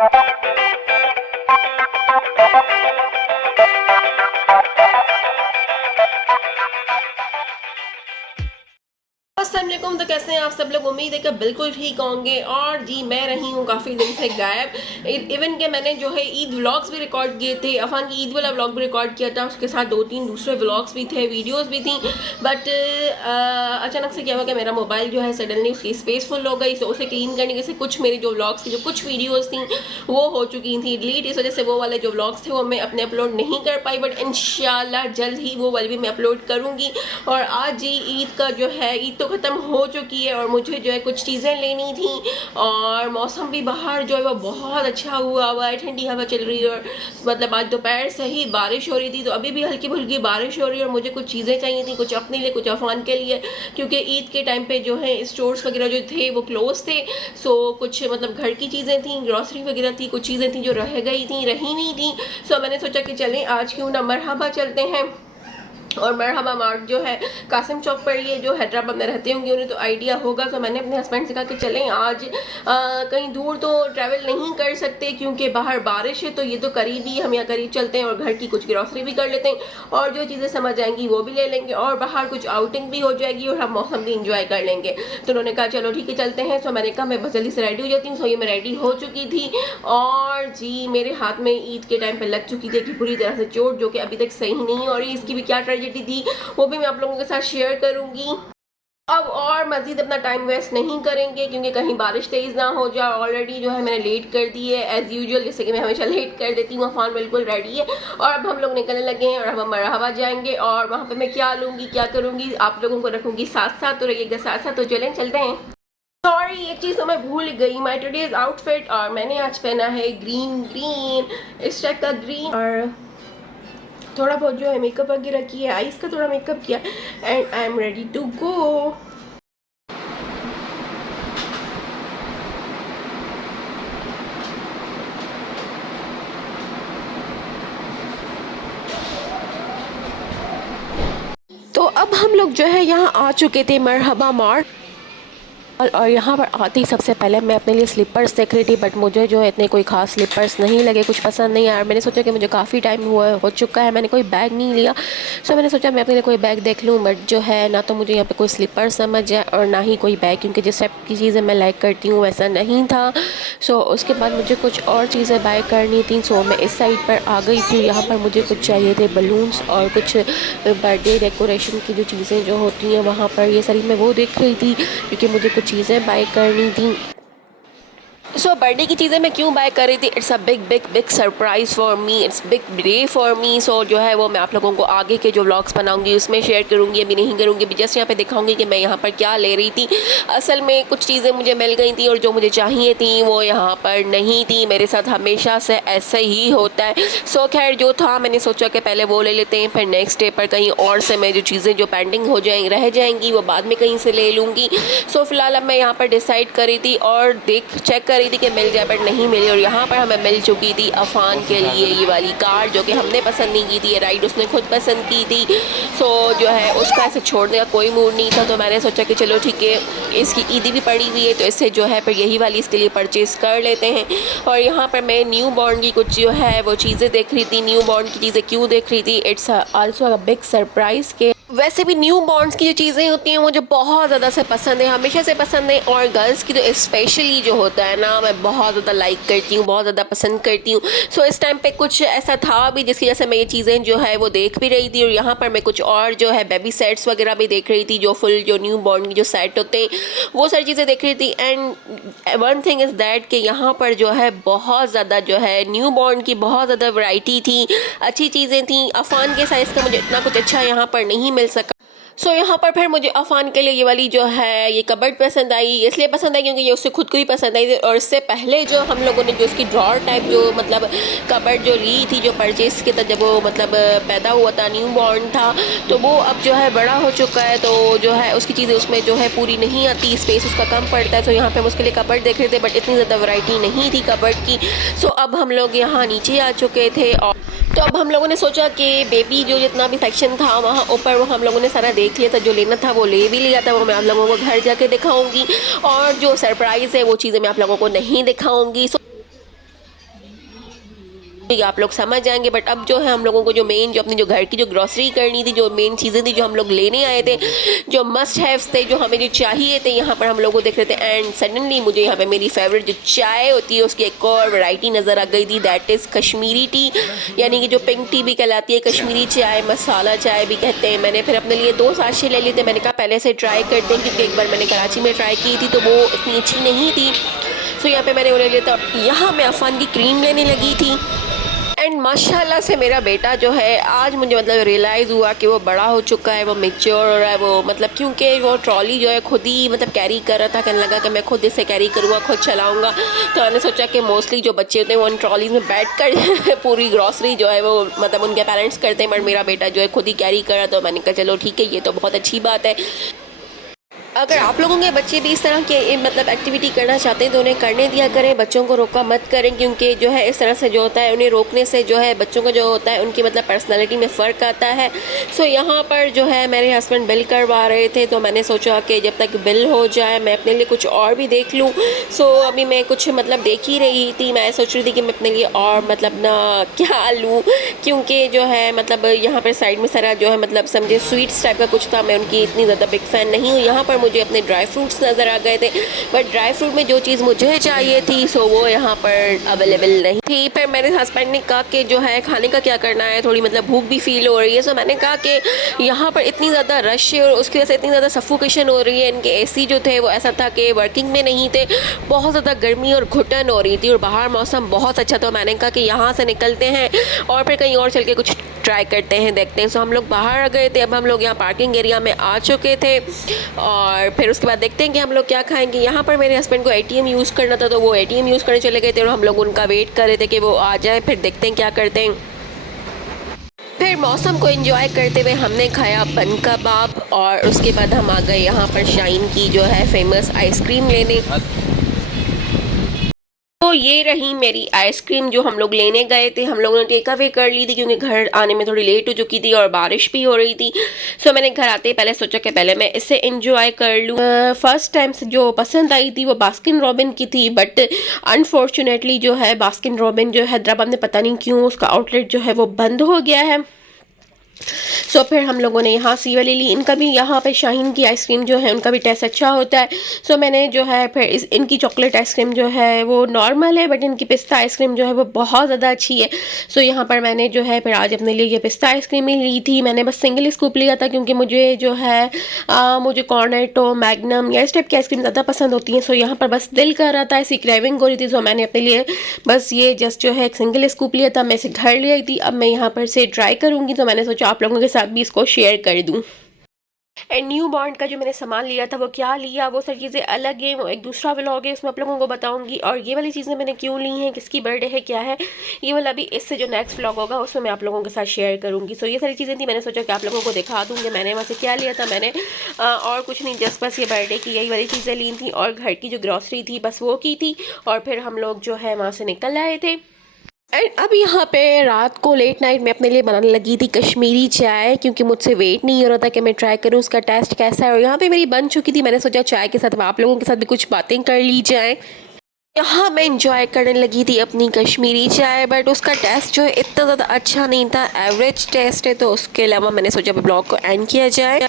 अस्सलामुअलैकुम। तो कैसे हैं आप सब लोग? उम्मीद है कि बिल्कुल ठीक होंगे। और जी मैं रही हूँ काफ़ी दिन से गायब। इवन के मैंने जो है ईद व्लॉग्स भी रिकॉर्ड किए थे, अफान की ईद वाला व्लॉग भी रिकॉर्ड किया था, उसके साथ 2-3 दूसरे व्लॉग्स भी थे, वीडियोस भी थी। बट अचानक से क्या हुआ कि मेरा मोबाइल जो है सडनली उसकी स्पेस फुल हो गई। तो उसे क्लीन करने से कुछ मेरी जो व्लॉग्स थी, जो कुछ वीडियोज़ थी वो हो चुकी थी डिलीट। इस वजह से वो वाले जो व्लॉग्स थे वो मैं अपने अपलोड नहीं कर पाई। बट इंशाल्लाह जल्द ही वो वाले भी मैं अपलोड करूँगी। और आज जी ईद का जो है, ईद तो ख़त्म हो चुकी है और मुझे जो है कुछ चीज़ें लेनी थी। और मौसम भी बाहर जो है वो बहुत अच्छा हुआ है, ठंडी हवा चल रही है। और मतलब आज दोपहर से ही बारिश हो रही थी, तो अभी भी हल्की फुल्की बारिश हो रही है। और मुझे कुछ चीज़ें चाहिए थी, कुछ अपने लिए, कुछ अफान के लिए, क्योंकि ईद के टाइम पे जो है स्टोर्स वगैरह जो थे वो क्लोज थे। सो कुछ मतलब घर की चीज़ें थी, ग्रॉसरी वगैरह थी, कुछ चीज़ें थी जो रह गई थी, रही नहीं थी। सो मैंने सोचा कि चलें आज क्यों ना मरहबा चलते हैं। और मरहबा मार्ट जो है कासिम चौक पर, ये जो हैदराबाद में रहते होंगे उन्हें तो आइडिया होगा। तो मैंने अपने हस्बैंड से कहा कि चलें आज कहीं दूर तो ट्रैवल नहीं कर सकते क्योंकि बाहर बारिश है, तो ये तो करीब ही, हम यहाँ करीब चलते हैं और घर की कुछ ग्रॉसरी भी कर लेते हैं और जो चीज़ें समझ आएंगी वो भी ले लेंगे और बाहर कुछ आउटिंग भी हो जाएगी और हम मौसम भी इंजॉय कर लेंगे। तो उन्होंने कहा चलो ठीक है चलते हैं। तो मैंने कहा मैं बस जल्दी से रेडी हो जाती हूँ। सो ये मैं रेडी हो चुकी थी और जी मेरे हाथ में ईद के टाइम पर लग चुकी थी कि पूरी तरह से चोट, जो कि अभी तक सही नहीं हो रही। इसकी भी क्या ट्रेजेडी थी वो भी मैं आप लोगों के साथ शेयर करूंगी। अब और मज़ीद अपना टाइम वेस्ट नहीं करेंगे क्योंकि कहीं बारिश तेज़ ना हो जाए। ऑलरेडी जो है मैंने लेट कर दी है एज़ यूजुअल, जैसे कि मैं हमेशा लेट कर देती हूँ। अफान बिल्कुल रेडी है और अब हम लोग निकलने लगे हैं और अब हम मरहबा जाएंगे। और वहाँ पे मैं क्या लूँगी, क्या करूँगी, आप लोगों को रखूँगी साथ साथ, तो रहिएगा साथ साथ। तो चलें चलते हैं। सॉरी एक चीज़ तो मैं भूल गई, माई टुडेज आउटफिट। और मैंने आज पहना है ग्रीन इस टाइप का ग्रीन, और थोड़ा बहुत जो है मेकअप वगैरह किया, आईज का थोड़ा मेकअप किया, and I am ready to go. तो अब हम लोग जो है यहाँ आ चुके थे मरहबा मार्ट। और यहाँ पर आते ही सबसे पहले मैं अपने लिए स्लीपर्स देख रही थी, बट मुझे जो है इतने कोई खास स्लीपर्स नहीं लगे, कुछ पसंद नहीं आया। मैंने सोचा कि मुझे काफ़ी टाइम हो चुका है, मैंने कोई बैग नहीं लिया। सो मैंने सोचा मैं अपने लिए कोई बैग देख लूँ, बट जो है ना तो मुझे यहाँ पे कोई स्लीपर समझ आए और ना ही कोई बैग, क्योंकि जिस टाइप की चीज़ें मैं लाइक करती हूँ वैसा नहीं था। सो उसके बाद मुझे कुछ और चीज़ें बाय करनी थी। सो मैं इस साइड पर आ गई थी। यहाँ पर मुझे कुछ चाहिए थे बलून्स और कुछ बर्थडे डेकोरेशन की जो चीज़ें जो होती हैं वहाँ पर, ये सारी मैं वो देख रही थी क्योंकि मुझे कुछ चीज़ें बाय करनी थी। सो बर्थडे की चीज़ें मैं क्यों बाय कर रही थी, it's a big big big surprise for me, it's big day for me. So जो है वो मैं आप लोगों को आगे के जो व्लॉग्स बनाऊंगी उसमें शेयर करूंगी, अभी नहीं करूंगी, अभी जस्ट यहाँ पे दिखाऊंगी कि मैं यहाँ पर क्या ले रही थी। असल में कुछ चीज़ें मुझे मिल गई थी और जो मुझे चाहिए थी वो यहाँ पर नहीं थी। मेरे साथ हमेशा से ऐसे ही होता है। सो खैर जो था मैंने सोचा कि पहले वो ले लेते हैं, फिर नेक्स्ट डे पर कहीं और से मैं जो चीज़ें जो पेंडिंग हो जाएंगी रह जाएंगी वो बाद में कहीं से ले लूँगी। सो फिलहाल अब मैं यहाँ पर डिसाइड करी थी और चेक कर रही थी कि मिल जाए, बट नहीं मिली। और यहाँ पर हमें मिल चुकी थी अफान के लिए ये वाली कार, जो कि हमने पसंद नहीं की थी, ये राइड उसने खुद पसंद की थी। सो जो है उसका ऐसे छोड़ने का कोई मूड नहीं था, तो मैंने सोचा कि चलो ठीक है, इसकी ईदी भी पड़ी हुई है तो इससे जो है फिर यही वाली इसके लिए परचेज़ कर लेते हैं। और यहाँ पर मैं न्यू बॉर्न की कुछ जो है वो चीज़ें देख रही थी। न्यू बॉर्न की चीज़ें क्यों देख रही थी, it's also a big surprise के वैसे भी न्यू बॉर्न्स की जो चीज़ें होती हैं मुझे बहुत ज़्यादा से पसंद है, हमेशा से पसंद है। और गर्ल्स की तो स्पेशली जो होता है ना, मैं बहुत ज़्यादा लाइक करती हूँ, बहुत ज़्यादा पसंद करती हूँ। सो इस टाइम पे कुछ ऐसा था भी जिसकी वजह से मैं ये चीज़ें जो है वो देख भी रही थी। और यहाँ पर मैं कुछ और जो है बेबी सेट्स वगैरह भी देख रही थी, जो फुल जो न्यू बॉर्न की जो सेट होते हैं वो सारी चीज़ें देख रही थी। And one thing is that कि यहाँ पर जो है बहुत ज़्यादा जो है न्यू बॉर्न की बहुत ज़्यादा वैरायटी थी, अच्छी चीज़ें थी। अफान के साइज़ का मुझे इतना कुछ अच्छा यहाँ पर नहीं मिल सका। सो यहाँ पर फिर मुझे अफान के लिए ये वाली जो है ये कबर्ड पसंद आई, इसलिए पसंद आई क्योंकि ये उससे खुद को ही पसंद आई थी। और इससे पहले जो हम लोगों ने जो उसकी ड्रॉर टाइप जो मतलब कबर्ड जो ली थी, जो परचेज़ की था जब वो मतलब पैदा हुआ था, न्यू बॉर्न था, तो वो अब जो है बड़ा हो चुका है, तो जो है उसकी चीज़ें उसमें जो है पूरी नहीं आती, स्पेस उसका कम पड़ता है। तो यहाँ पर हम उसके लिए कबर्ड देख रहे थे, बट इतनी ज़्यादा वैरायटी नहीं थी कबर्ड की। सो अब हम लोग यहाँ नीचे आ चुके थे और तो अब हम लोगों ने सोचा कि बेबी जो जितना भी सेक्शन था वहाँ ऊपर वो हम लोगों ने सारा देख लिया था, जो लेना था वो ले भी लिया था, वो मैं आप लोगों को घर जाके दिखाऊंगी। और जो सरप्राइज़ है वो चीज़ें मैं आप लोगों को नहीं दिखाऊंगी। ये आप लोग समझ जाएंगे। बट अब जो है हम लोगों को जो मेन जो अपनी जो घर की जो ग्रॉसरी करनी थी, जो मेन चीज़ें थी जो हम लोग लेने आए थे, जो मस्ट हैव्स थे, जो हमें जो चाहिए थे, यहाँ पर हम लोग को देख रहे थे। एंड सडनली मुझे यहाँ पे मेरी फेवरेट जो चाय होती है उसकी एक और वैरायटी नज़र आ गई थी, दैट इज़ कश्मीरी टी, यानी कि जो पिंक टी भी कहलाती है, कश्मीरी चाय, मसाला चाय भी कहते हैं। मैंने फिर अपने लिए 2 साशे ले लिए थे। मैंने कहा पहले से ट्राई करते हैं, क्योंकि एक बार मैंने कराची में ट्राई की थी तो वो इतनी अच्छी नहीं थी। सो यहाँ पे मैंने वो ले लिया था। यहाँ मैं अफान की क्रीम लेने लगी थी। एंड माशाल्लाह से मेरा बेटा जो है आज मुझे मतलब रियलाइज़ हुआ कि वो बड़ा हो चुका है, वो मैच्योर हो रहा है, वो मतलब क्योंकि वो ट्रॉली जो है खुद ही मतलब कैरी कर रहा था। कहने लगा कि मैं खुद इसे कैरी करूँगा, खुद चलाऊँगा। तो मैंने सोचा कि मोस्टली जो बच्चे होते हैं वो उन ट्रॉलीज में बैठ कर पूरी ग्रॉसरी जो है वो मतलब उनके पेरेंट्स करते हैं, बट मेरा बेटा जो है खुद ही कैरी कर रहा। तो मैंने कहा चलो ठीक है, ये तो बहुत अच्छी बात है। अगर आप लोगों के बच्चे भी इस तरह के मतलब एक्टिविटी करना चाहते हैं तो उन्हें करने दिया करें, बच्चों को रोका मत करें, क्योंकि जो है इस तरह से जो होता है उन्हें रोकने से जो है बच्चों को जो होता है उनकी मतलब पर्सनालिटी में फ़र्क आता है। सो यहाँ पर जो है मेरे हस्बैंड बिल करवा रहे थे, तो मैंने सोचा कि जब तक बिल हो जाए मैं अपने लिए कुछ और भी देख लूँ। सो अभी मैं कुछ मतलब देख ही रही थी, मैं सोच रही थी कि मैं अपने लिए और मतलब ना क्या लूँ, क्योंकि जो है मतलब यहाँ पर साइड में सारा जो है मतलब समझे स्वीट्स टाइप का कुछ था। मैं उनकी इतनी ज़्यादा बिग फ़ैन नहीं हूँ। यहाँ पर मुझे अपने ड्राई फ्रूट्स नज़र आ गए थे, बट ड्राई फ्रूट में जो चीज़ मुझे चाहिए थी सो वो यहाँ पर अवेलेबल नहीं थी। फिर मेरे हस्बैंड ने कहा कि जो है खाने का क्या करना है, थोड़ी मतलब भूख भी फील हो रही है। सो मैंने कहा कि यहाँ पर इतनी ज़्यादा रश है और उसकी वजह से इतनी ज़्यादा सफोकेशन हो रही है। इनके एसी जो थे वो ऐसा था कि वर्किंग में नहीं थे, बहुत ज़्यादा गर्मी और घुटन हो रही थी और बाहर मौसम बहुत अच्छा। तो मैंने कहा कि यहाँ से निकलते हैं और फिर कहीं और चल के कुछ ट्राई करते हैं, देखते हैं। सो हम लोग बाहर आ गए थे। अब हम लोग यहाँ पार्किंग एरिया में आ चुके थे और फिर उसके बाद देखते हैं कि हम लोग क्या खाएंगे। यहाँ पर मेरे हस्बैंड को एटीएम यूज़ करना था, तो वो एटीएम यूज़ करने चले गए थे और हम लोग उनका वेट कर रहे थे कि वो आ जाए, फिर देखते हैं क्या करते हैं। फिर मौसम को एंजॉय करते हुए हमने खाया बन कबाब और उसके बाद हम आ गए यहाँ पर शाइन की जो है फेमस आइसक्रीम लेने। तो ये रही मेरी आइसक्रीम जो हम लोग लेने गए थे। हम लोगों ने टेक अवे कर ली थी क्योंकि घर आने में थोड़ी लेट हो चुकी थी और बारिश भी हो रही थी। सो मैंने घर आते ही पहले सोचा कि पहले मैं इसे एंजॉय कर लूँ। फर्स्ट टाइम से जो पसंद आई थी वो बास्किन रॉबिन की थी, बट अनफॉर्चुनेटली जो है बास्किन रॉबिन जो हैदराबाद में पता नहीं क्यों उसका आउटलेट जो है वो बंद हो गया है। सो फिर हम लोगों ने यहाँ सी वाली ली। इनका भी यहाँ पे शाहीन की आइसक्रीम जो है उनका भी टेस्ट अच्छा होता है। सो मैंने जो है फिर इनकी चॉकलेट आइसक्रीम जो है वो नॉर्मल है, बट इनकी पिस्ता आइसक्रीम जो है वो बहुत ज़्यादा अच्छी है। सो यहाँ पर मैंने जो है फिर आज अपने लिए ये पिस्ता आइसक्रीम ही ली थी। मैंने बस सिंगल स्कूप लिया था क्योंकि मुझे जो है मुझे कॉर्नेटो मैग्नम या इस टाइप की आइसक्रीम ज़्यादा पसंद होती है। सो यहाँ पर बस दिल कर रहा था, ऐसी क्रेविंग हो रही थी। सो मैंने अपने लिए बस ये जस्ट जो है एक सिंगल स्कूप लिया था। मैं इसे घर ले आई थी, अब मैं यहाँ पर से ट्राई करूँगी। तो मैंने सोचा आप लोगों के साथ भी इसको शेयर कर दूं। एंड न्यू बॉन्ड का जो मैंने सामान लिया था वो क्या लिया वो सारी चीज़ें अलग है, वो एक दूसरा व्लॉग है, उसमें आप लोगों को बताऊंगी। और ये वाली चीज़ें मैंने क्यों ली हैं, किसकी बर्थडे है, क्या है, ये वाला भी इससे जो नेक्स्ट व्लॉग होगा उसमें मैं आप लोगों के साथ शेयर करूंगी। सो ये सारी चीज़ें थी, मैंने सोचा कि आप लोगों को दिखा दूँ कि मैंने वहाँ से क्या लिया था। मैंने और कुछ नहीं, जस्ट बस ये बर्थडे की यही वाली चीज़ें ली थी और घर की जो ग्रॉसरी थी बस वो की थी। और फिर हम लोग जो है वहाँ से निकल आए थे। एंड अब यहाँ पे रात को लेट नाइट मैं अपने लिए बनाने लगी थी कश्मीरी चाय, क्योंकि मुझसे वेट नहीं हो रहा था कि मैं ट्राई करूँ उसका टेस्ट कैसा है। और यहाँ पे मेरी बन चुकी थी। मैंने सोचा चाय के साथ आप लोगों के साथ भी कुछ बातें कर ली जाए। यहाँ मैं इंजॉय करने लगी थी अपनी कश्मीरी चाय, बट उसका टेस्ट जो है इतना ज़्यादा अच्छा नहीं था, एवरेज टेस्ट है। तो उसके अलावा मैंने सोचा ब्लॉग को एंड किया जाए।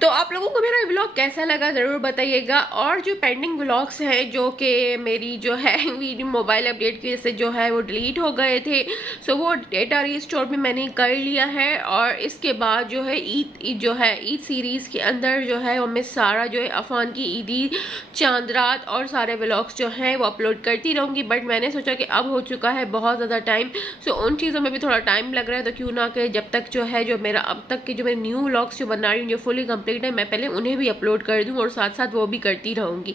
तो आप लोगों को मेरा व्लॉग कैसा लगा ज़रूर बताइएगा। और जो पेंडिंग व्लॉग्स हैं जो कि मेरी जो है वीडियो मोबाइल अपडेट की वजह से जो है वो डिलीट हो गए थे, सो वो डेटा रिस्टोर भी मैंने कर लिया है। और इसके बाद जो है ईद सीरीज़ के अंदर जो है वो मैं सारा जो है अफान की ईदी, चांद रात और सारे व्लॉग्स जो हैं वो अपलोड करती रहूँगी। बट मैंने सोचा कि अब हो चुका है बहुत ज़्यादा टाइम, सो उन चीज़ों में भी थोड़ा टाइम लग रहा है। तो क्यों ना कि जब तक जो है जो मेरा अब तक के जो मैं न्यू व्लॉग्स जो बना रही हूँ जो फुली कंप्लीट है, मैं पहले उन्हें भी अपलोड कर दूं और साथ साथ वो भी करती रहूंगी।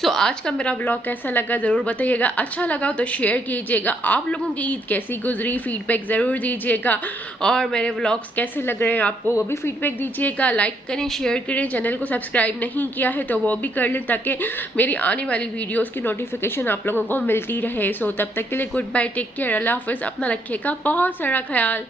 सो आज का मेरा व्लॉग कैसा लगा ज़रूर बताइएगा। अच्छा लगा तो शेयर कीजिएगा। आप लोगों की ईद कैसी गुजरी फीडबैक ज़रूर दीजिएगा। और मेरे व्लॉग्स कैसे लग रहे हैं आपको वो भी फीडबैक दीजिएगा। लाइक करें, शेयर करें। चैनल को सब्सक्राइब नहीं किया है तो वो भी कर लें ताकि मेरी आने वाली वीडियोज़ की नोटिफिकेशन आप लोगों को मिलती रहे। सो तब तक के लिए गुड बाय, टेक केयर, अल्लाह हाफिज़। अपना रखिएगा बहुत सारा ख्याल।